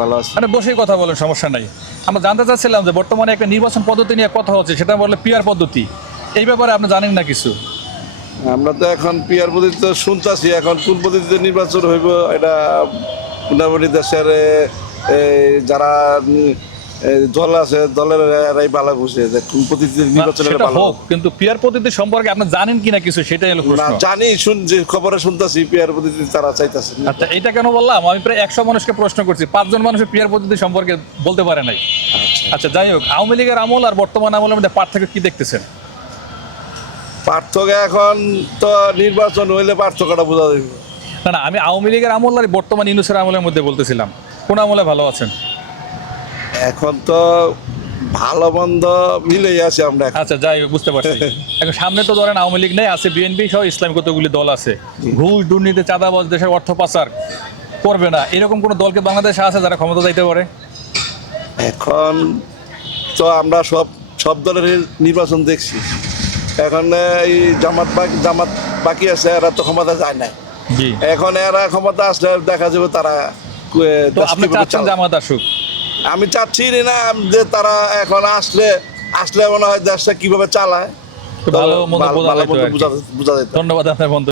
ভালো আছে। মানে বসেই কথা বলেন, সমস্যা নাই। আমরা জানতে চাচ্ছিলাম যে বর্তমানে একটা নির্বাচন পদ্ধতি নিয়ে কথা হচ্ছে, সেটা বলে পিআর পদ্ধতি। এই ব্যাপারে আপনি জানেন না কিছু? আমরা তো এখন পিয়ার পদ্ধতিতে শুনতেছি, এখন কোন পদ্ধতিতে নির্বাচন হইব এটা মোটামুটি দেশের যারা দল আছে দলের এরাই ভালো বুঝে যে কোন পদ্ধতিতে নির্বাচন হলে সেটা ভালো হোক, হবে। কিন্তু পিআর পদ্ধতি সম্পর্কে আপনি জানেন কিনা কিছু, সেটাই হলো না প্রশ্ন। জানি, যে খবরে শুনতেছি পিয়ার পদ্ধতিতে তারা চাইতেছে। আচ্ছা, এটা কেন বললাম, আমি প্রায় 100 মানুষকে প্রশ্ন করছি, 5 জন মানুষের পিআর পদ্ধতি সম্পর্কে বলতে পারে নাই। আচ্ছা, যাই হোক, আওয়ামী লীগের আমল আর বর্তমান আমলের মধ্যে পার্থক্য কি দেখতেছেন? পার্থক্য এখন তো নির্বাচন হইলে পার্থক্যটা বোঝা যাবে। না না, আমি আওয়ামী লীগের আমল আর বর্তমান ইউনূসের আমলের মধ্যে বলতেছিলাম, কোন আমলে ভালো আছেন? এখন তো ভালো মন্দ মিলেই আছে আমরা এখন। আচ্ছা, যাই হোক, বুঝতে পারছি। এখন সামনে তো ধরেন আওয়ামী লীগ নেই, আছে বিএনপি সহ ইসলামী কতগুলি দল আছে। ঘুষ, দুর্নীতি, চাঁদাবাজ, দেশের অর্থ পাচার করবে না, এরকম কোন দলকে বাংলাদেশে আছে যারা ক্ষমতা যাইতে পারে? এখন তো আমরা সব সব দলের নির্বাচন দেখছি। এখন এই জামাত বাকি আছে, এরা তো ক্ষমতা যায় না। জি। এখন এরা ক্ষমতা আসলে দেখা যাবে তারা তো দেশ আপনি কিভাবে চাচ্ছেন চালায়। জামাত আসুক? আমি চাচ্ছি না যে তারা এখন আসলে মনে হয় দেশটা কিভাবে চালায় তো ভালো মন্দ বোঝা ভালো যাইতো মন্দ আর কি। বোঝা যেত। ধন্যবাদ আপনার বন্ধু।